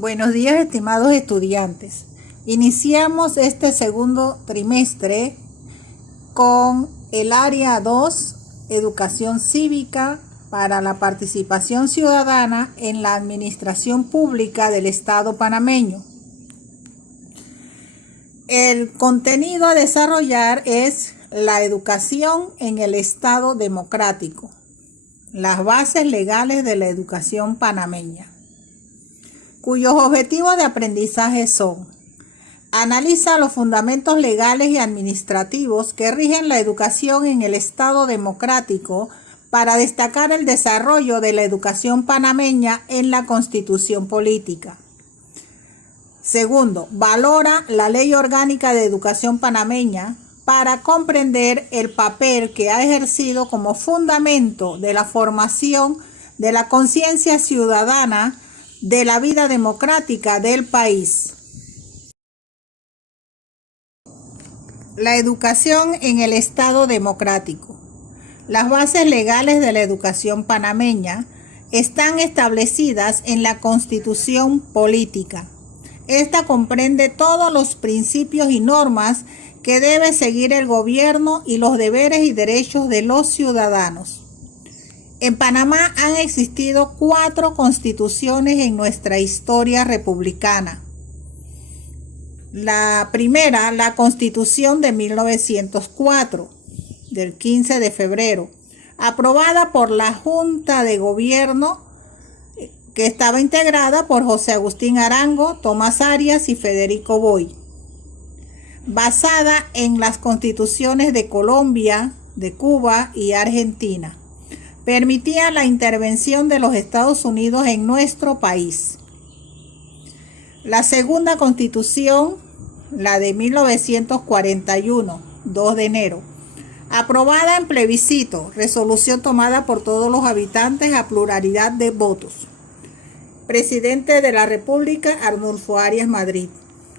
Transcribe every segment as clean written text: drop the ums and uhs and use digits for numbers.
Buenos días, estimados estudiantes. Iniciamos este segundo trimestre con el área 2, Educación Cívica para la Participación Ciudadana en la Administración Pública del Estado panameño. El contenido a desarrollar es la educación en el Estado democrático, las bases legales de la educación panameña, cuyos objetivos de aprendizaje son: analiza los fundamentos legales y administrativos que rigen la educación en el Estado democrático para destacar el desarrollo de la educación panameña en la Constitución Política. Segundo, valora la Ley Orgánica de Educación panameña para comprender el papel que ha ejercido como fundamento de la formación de la conciencia ciudadana de la vida democrática del país. La educación en el Estado democrático. Las bases legales de la educación panameña están establecidas en la Constitución Política. Esta comprende todos los principios y normas que debe seguir el gobierno y los deberes y derechos de los ciudadanos. En Panamá han existido 4 constituciones en nuestra historia republicana. La primera, la Constitución de 1904, del 15 de febrero, aprobada por la Junta de Gobierno, que estaba integrada por José Agustín Arango, Tomás Arias y Federico Boy, basada en las constituciones de Colombia, de Cuba y Argentina. Permitía la intervención de los Estados Unidos en nuestro país. La segunda constitución, la de 1941, 2 de enero, aprobada en plebiscito, resolución tomada por todos los habitantes a pluralidad de votos. Presidente de la República, Arnulfo Arias Madrid,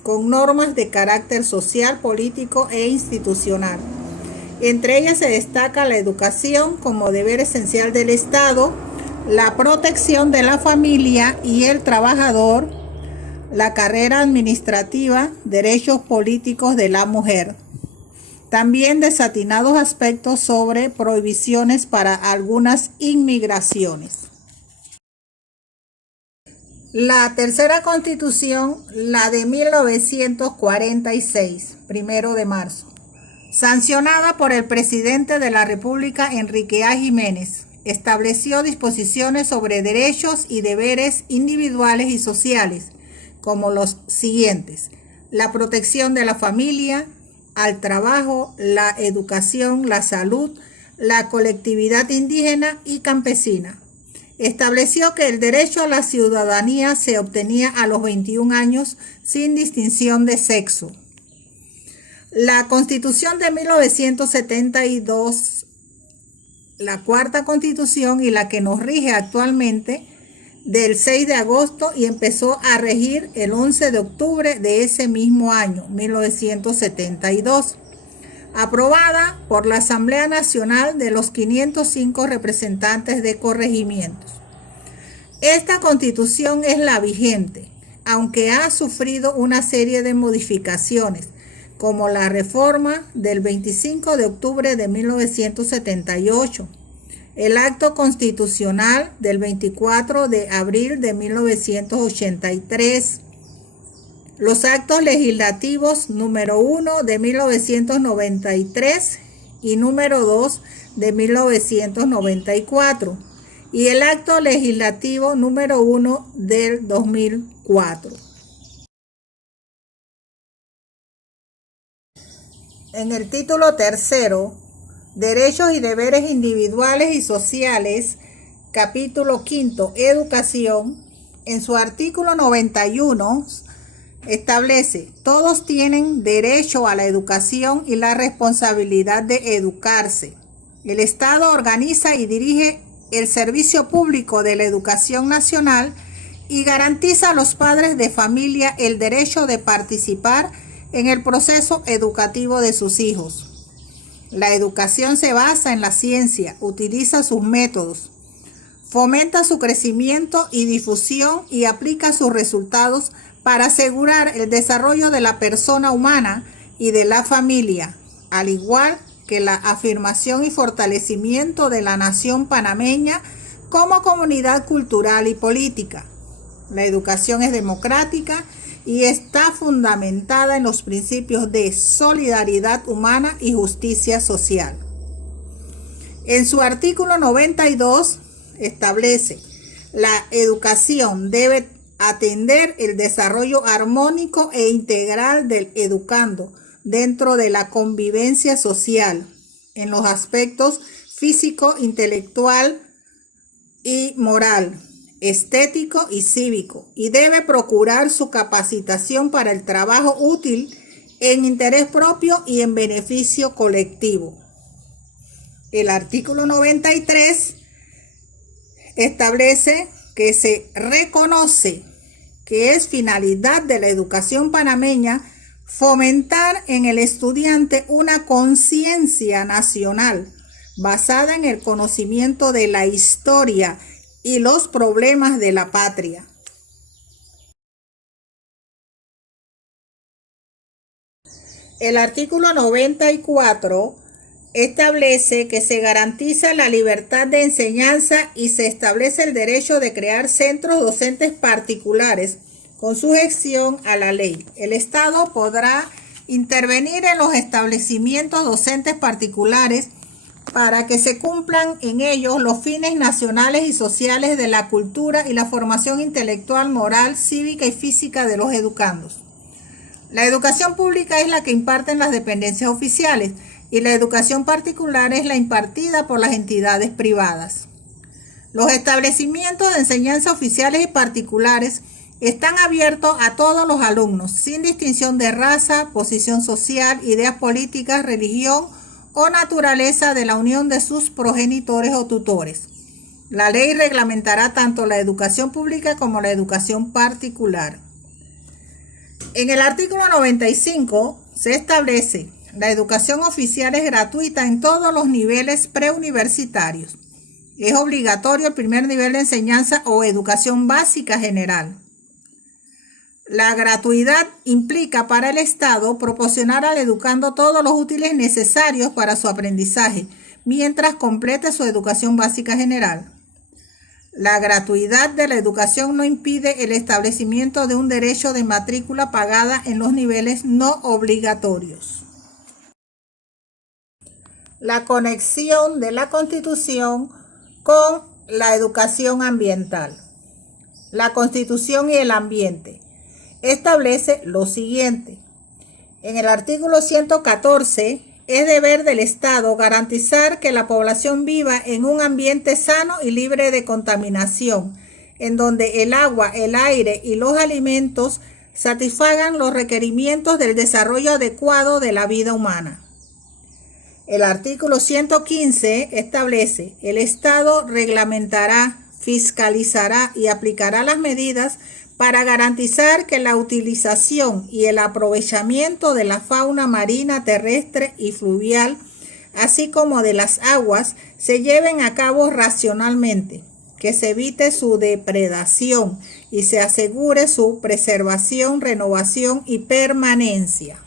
con normas de carácter social, político e institucional. Entre ellas se destaca la educación como deber esencial del Estado, la protección de la familia y el trabajador, la carrera administrativa, derechos políticos de la mujer. También desatinados aspectos sobre prohibiciones para algunas inmigraciones. La tercera constitución, la de 1946, 1 de marzo, sancionada por el presidente de la República, Enrique A. Jiménez, estableció disposiciones sobre derechos y deberes individuales y sociales, como los siguientes: la protección de la familia, al trabajo, la educación, la salud, la colectividad indígena y campesina. Estableció que el derecho a la ciudadanía se obtenía a los 21 años sin distinción de sexo. La Constitución de 1972, la cuarta Constitución y la que nos rige actualmente, del 6 de agosto y empezó a regir el 11 de octubre de ese mismo año, 1972. Aprobada por la Asamblea Nacional de los 505 representantes de corregimientos. Esta constitución es la vigente, aunque ha sufrido una serie de modificaciones, como la reforma del 25 de octubre de 1978, el acto constitucional del 24 de abril de 1983, los actos legislativos número 1 de 1993 y número 2 de 1994 y el acto legislativo número 1 del 2004. En el título tercero, Derechos y deberes individuales y sociales, capítulo quinto, Educación, en su artículo 91, establece: todos tienen derecho a la educación y la responsabilidad de educarse. El Estado organiza y dirige el servicio público de la educación nacional y garantiza a los padres de familia el derecho de participar en el proceso educativo de sus hijos. La educación se basa en la ciencia, utiliza sus métodos, fomenta su crecimiento y difusión y aplica sus resultados para asegurar el desarrollo de la persona humana y de la familia, al igual que la afirmación y fortalecimiento de la nación panameña como comunidad cultural y política. La educación es democrática y está fundamentada en los principios de solidaridad humana y justicia social. En su artículo 92 establece: la educación debe atender el desarrollo armónico e integral del educando dentro de la convivencia social en los aspectos físico, intelectual y moral, estético y cívico, y debe procurar su capacitación para el trabajo útil en interés propio y en beneficio colectivo. El artículo 93 establece que se reconoce que es finalidad de la educación panameña fomentar en el estudiante una conciencia nacional basada en el conocimiento de la historia y los problemas de la patria. El artículo 94 establece que se garantiza la libertad de enseñanza y se establece el derecho de crear centros docentes particulares con sujeción a la ley. El Estado podrá intervenir en los establecimientos docentes particulares para que se cumplan en ellos los fines nacionales y sociales de la cultura y la formación intelectual, moral, cívica y física de los educandos. La educación pública es la que imparten las dependencias oficiales y la educación particular es la impartida por las entidades privadas. Los establecimientos de enseñanza oficiales y particulares están abiertos a todos los alumnos, sin distinción de raza, posición social, ideas políticas, religión o naturaleza de la unión de sus progenitores o tutores. La ley reglamentará tanto la educación pública como la educación particular. En el artículo 95 se establece: la educación oficial es gratuita en todos los niveles preuniversitarios. Es obligatorio el primer nivel de enseñanza o educación básica general. La gratuidad implica para el Estado proporcionar al educando todos los útiles necesarios para su aprendizaje, mientras complete su educación básica general. La gratuidad de la educación no impide el establecimiento de un derecho de matrícula pagada en los niveles no obligatorios. La conexión de la Constitución con la educación ambiental. La Constitución y el ambiente establece lo siguiente. En el artículo 114, es deber del Estado garantizar que la población viva en un ambiente sano y libre de contaminación, en donde el agua, el aire y los alimentos satisfagan los requerimientos del desarrollo adecuado de la vida humana. El artículo 115 establece: el Estado reglamentará, fiscalizará y aplicará las medidas para garantizar que la utilización y el aprovechamiento de la fauna marina, terrestre y fluvial, así como de las aguas, se lleven a cabo racionalmente, que se evite su depredación y se asegure su preservación, renovación y permanencia.